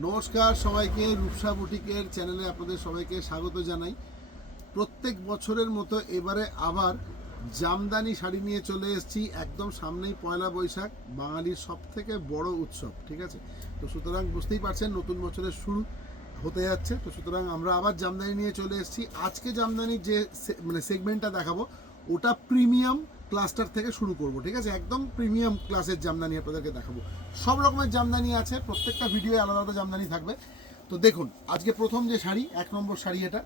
নমস্কার সবাইকে, রূপসা বুটিকের চ্যানেলে আপনাদের সবাইকে স্বাগত জানাই। প্রত্যেক বছরের মতো এবারে আবার জামদানি শাড়ি নিয়ে চলে এসেছি। একদম সামনেই পয়লা বৈশাখ, বাঙালির সব থেকে বড় উৎসব, ঠিক আছে? তো সুতরাং বুঝতেই পারছেন নতুন বছরের শুরু হতে যাচ্ছে। তো সুতরাং আমরা আবার জামদানি নিয়ে চলে এসেছি। আজকে জামদানির যে সেগমেন্টটা দেখাবো ওটা প্রিমিয়াম ক্লাসটার থেকে শুরু করব, ঠিক আছে? একদম প্রিমিয়াম ক্লাসের জামদানি আপনাদেরকে দেখাবো। সব রকমের জামদানি আছে, প্রত্যেকটা ভিডিওয়ে আলাদা আলাদা জামদানি থাকবে। তো দেখুন, আজকে প্রথম যে শাড়ি, 1 নম্বর শাড়ি, এটা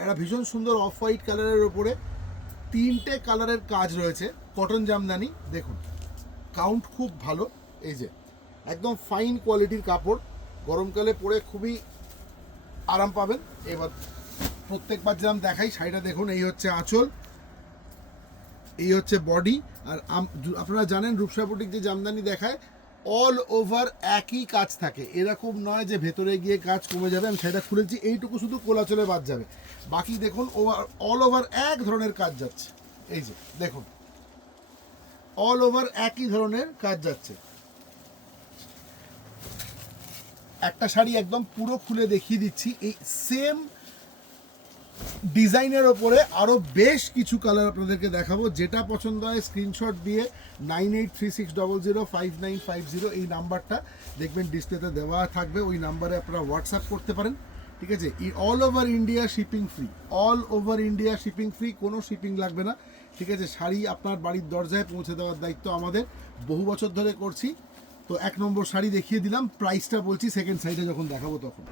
একটা ভীষণ সুন্দর অফ হোয়াইট কালারের ওপরে 3টে কালারের কাজ রয়েছে, কটন জামদানি। দেখুন কাউন্ট খুব ভালো, এই যে একদম ফাইন কোয়ালিটির কাপড়, গরমকালে পরে খুবই আরাম পাবেন। এবার প্রত্যেকবার যেরকম দেখাই শাড়িটা দেখুন, এই হচ্ছে আঁচল, এই হচ্ছে বডি। আর আপনারা জানেন রূপসা বুটিক যে জামদানি দেখায় অল ওভার একই কাজ থাকে, এরকম নয় যে ভেতরে গিয়ে কাজ কমে যাবে। আমি সেটা খুলেছি, এইটুকু শুধু কোলাচলে বাদ যাবে, বাকি দেখুন অল ওভার এক ধরনের কাজ যাচ্ছে। এই যে দেখুন অল ওভার একই ধরনের কাজ যাচ্ছে। একটা শাড়ি একদম পুরো খুলে দেখিয়ে দিচ্ছি, এই সেম ডিজাইনের ওপরে আরও বেশ কিছু কালার আপনাদেরকে দেখাবো। যেটা পছন্দ হয় স্ক্রিনশট দিয়ে 9836005950 এই নাম্বারটা দেখবেন ডিসপ্লেতে দেওয়া থাকবে, ওই নাম্বারে আপনারা হোয়াটসঅ্যাপ করতে পারেন, ঠিক আছে? All over India shipping free, all over India shipping free, কোনো শিপিং লাগবে না, ঠিক আছে? শাড়ি আপনার বাড়ির দরজায় পৌঁছে দেওয়ার দায়িত্ব আমাদের, বহু বছর ধরে করছি। তো 1 নম্বর শাড়ি দেখিয়ে দিলাম, প্রাইসটা বলছি সেকেন্ড সাইডে যখন দেখাবো তখন।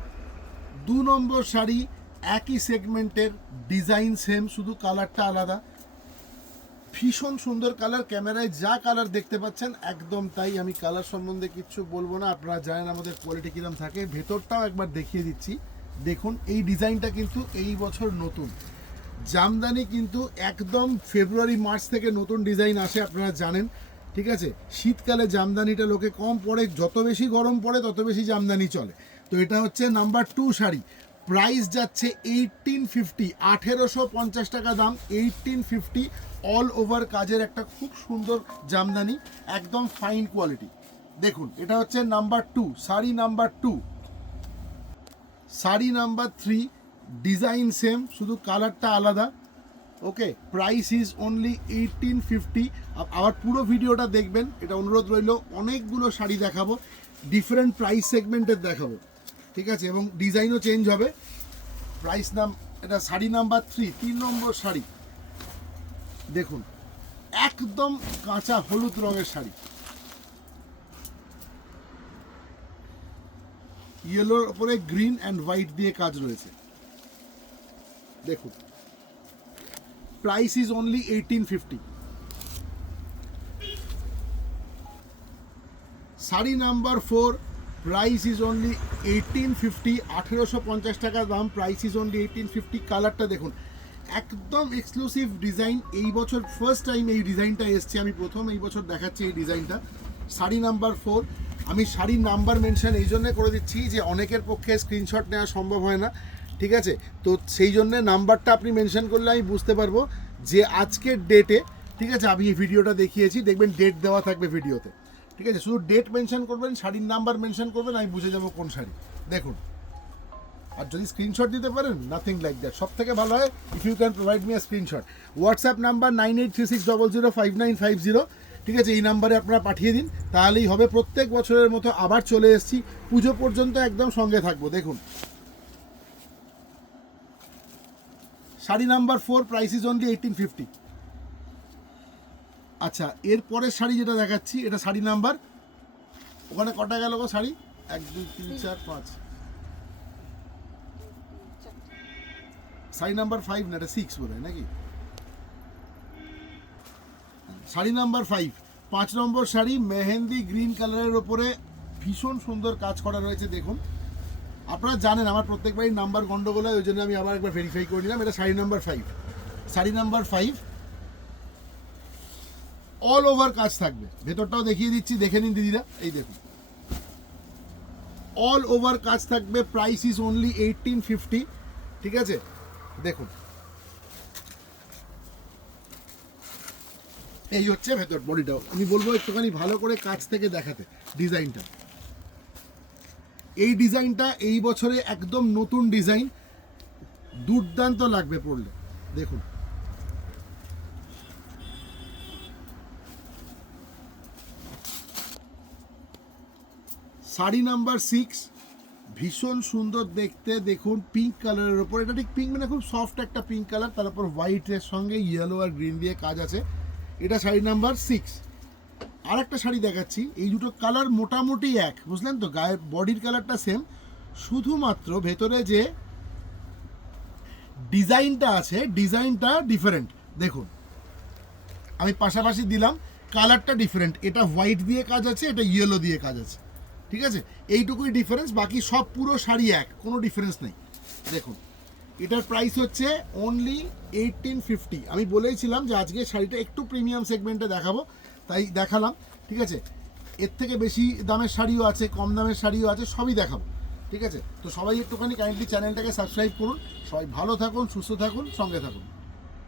2 নম্বর শাড়ি, একই সেগমেন্টের, ডিজাইন সেম, শুধু কালারটা আলাদা। ভীষণ সুন্দর কালার, ক্যামেরায় যা কালার দেখতে পাচ্ছেন একদম তাই। আমি কালার সম্বন্ধে কিচ্ছু বলবো না, আপনারা জানেন আমাদের কোয়ালিটি কিরম থাকে। ভেতরটাও একবার দেখিয়ে দিচ্ছি, দেখুন এই ডিজাইনটা কিন্তু এই বছর নতুন জামদানি, কিন্তু একদম ফেব্রুয়ারি মার্চ থেকে নতুন ডিজাইন আসে, আপনারা জানেন, ঠিক আছে? শীতকালে জামদানিটা লোকে কম পড়ে, যত বেশি গরম পড়ে তত বেশি জামদানি চলে। তো এটা হচ্ছে নাম্বার 2 শাড়ি, প্রাইস যাচ্ছে 1850, 1850 টাকা দাম, 1850। অল ওভার কাজের একটা খুব সুন্দর জামদানি, একদম ফাইন কোয়ালিটি। দেখুন এটা হচ্ছে number 2 sari. Number 2 sari. Number 3 design same, শুধু কালারটা আলাদা। ওকে, প্রাইস ইজ অনলি 1850। আবার পুরো ভিডিওটা দেখবেন, এটা অনুরোধ রইল। অনেকগুলো শাড়ি দেখাবো, ডিফারেন্ট প্রাইস সেগমেন্টের দেখাবো, ঠিক আছে? এবং ডিজাইনও চেঞ্জ হবে। প্রাইস এটা শাড়ি নাম্বার 3, 3 নম্বর শাড়ি। দেখুন একদম কাঁচা হলুদ রঙের শাড়ি, ইয়েলোর ওপরে গ্রিন অ্যান্ড হোয়াইট দিয়ে কাজ রয়েছে। দেখুন price is only 1850। Sari number 4, price is only 1850, 1850 টাকা দাম, প্রাইস ইজ অনলি 1850। কালারটা দেখুন একদম এক্সক্লুসিভ ডিজাইন, এই বছর ফার্স্ট টাইম এই ডিজাইনটা এসছে, আমি প্রথম এই বছর দেখাচ্ছি এই ডিজাইনটা। শাড়ি নাম্বার 4। আমি শাড়ির নাম্বার মেনশন এই জন্যে করে দিচ্ছি যে অনেকের পক্ষে স্ক্রিনশট নেওয়া সম্ভব হয় না, ঠিক আছে? তো সেই জন্যে নাম্বারটা আপনি মেনশন করলে আমি বুঝতে পারবো যে আজকের ডেটে, ঠিক আছে? আমি এই ভিডিওটা দেখিয়েছি, দেখবেন ডেট দেওয়া থাকবে ভিডিওতে, ঠিক আছে? শুধু ডেট মেনশন করবেন, শাড়ির নাম্বার মেনশন করবেন, আমি বুঝে যাবো কোন শাড়ি। দেখুন, আর যদি স্ক্রিনশট দিতে পারেন, নাথিং লাইক দ্যাট, সব থেকে ভালো হয় if you can provide me a screenshot. WhatsApp number 9836005950, ঠিক আছে? এই নাম্বারে আপনারা পাঠিয়ে দিন, তাহলেই হবে। প্রত্যেক বছরের মতো আবার চলে এসেছি, পুজো পর্যন্ত একদম সঙ্গে থাকবো। দেখুন sari number 4, price is only 1850। আচ্ছা, এর পরের শাড়ি যেটা দেখাচ্ছি, এটা শাড়ি নাম্বার, ওখানে কটা গেল গো শাড়ি? 1 2 3 4 5, শাড়ি নাম্বার 5 না, এটা 6 বলে নাকি? শাড়ি নাম্বার 5, 5 নম্বর শাড়ি, মেহেন্দি গ্রিন কালারের ওপরে ভীষণ সুন্দর কাজ করা রয়েছে। দেখুন আপনারা জানেন আমার প্রত্যেকবারই নাম্বার গন্ডগোল হয়, ওই জন্য আমি আবার একবার ভেরিফাই করে নিলাম। এটা sari number 5, sari number 5। All over কাজ থাকবে, ভেতরটাও দেখিয়ে দিচ্ছি, দেখে নিন দিদিরা। এই দেখুন অল ওভার কাজ থাকবে, প্রাইস ইজ অনলি 1850, ঠিক আছে? দেখুন এই হচ্ছে ভেতর বডিটাও। আমি বলবো একটুখানি ভালো করে কাছ থেকে দেখাতে ডিজাইনটা। এই ডিজাইনটা এই বছরে একদম নতুন ডিজাইন, দুর্দান্ত লাগবে পরলে। দেখুন শাড়ি নাম্বার 6, ভীষণ সুন্দর দেখতে। দেখুন পিঙ্ক কালারের ওপর, এটা ঠিক পিঙ্ক মানে খুব সফট একটা পিঙ্ক কালার, তার উপর হোয়াইটের সঙ্গে ইয়েলো আর গ্রিন দিয়ে কাজ আছে। এটা শাড়ি নাম্বার 6। আর একটা শাড়ি দেখাচ্ছি, এই দুটো কালার মোটামুটি এক, বুঝলেন তো, গায়ের বডির কালারটা সেম, শুধুমাত্র ভেতরে যে ডিজাইনটা আছে ডিজাইনটা ডিফারেন্ট। দেখুন আমি পাশাপাশি দিলাম, কালারটা ডিফারেন্ট, এটা হোয়াইট দিয়ে কাজ আছে, এটা ইয়েলো দিয়ে কাজ আছে, ঠিক আছে, এইটুকুই ডিফারেন্স, বাকি সব পুরো শাড়ি এক, কোনো ডিফারেন্স নেই। দেখুন এটার প্রাইস হচ্ছে অনলি 1850। আমি বলেইছিলাম যে আজকে শাড়িটা একটু প্রিমিয়াম সেগমেন্টে দেখাবো, তাই দেখালাম, ঠিক আছে। এর থেকে বেশি দামের শাড়িও আছে, কম দামের শাড়িও আছে, সবই দেখাবো, ঠিক আছে। তো সবাই একটুখানি কাইন্ডলি চ্যানেলটাকে সাবস্ক্রাইব করুন। সবাই ভালো থাকুন, সুস্থ থাকুন, সঙ্গে থাকুন।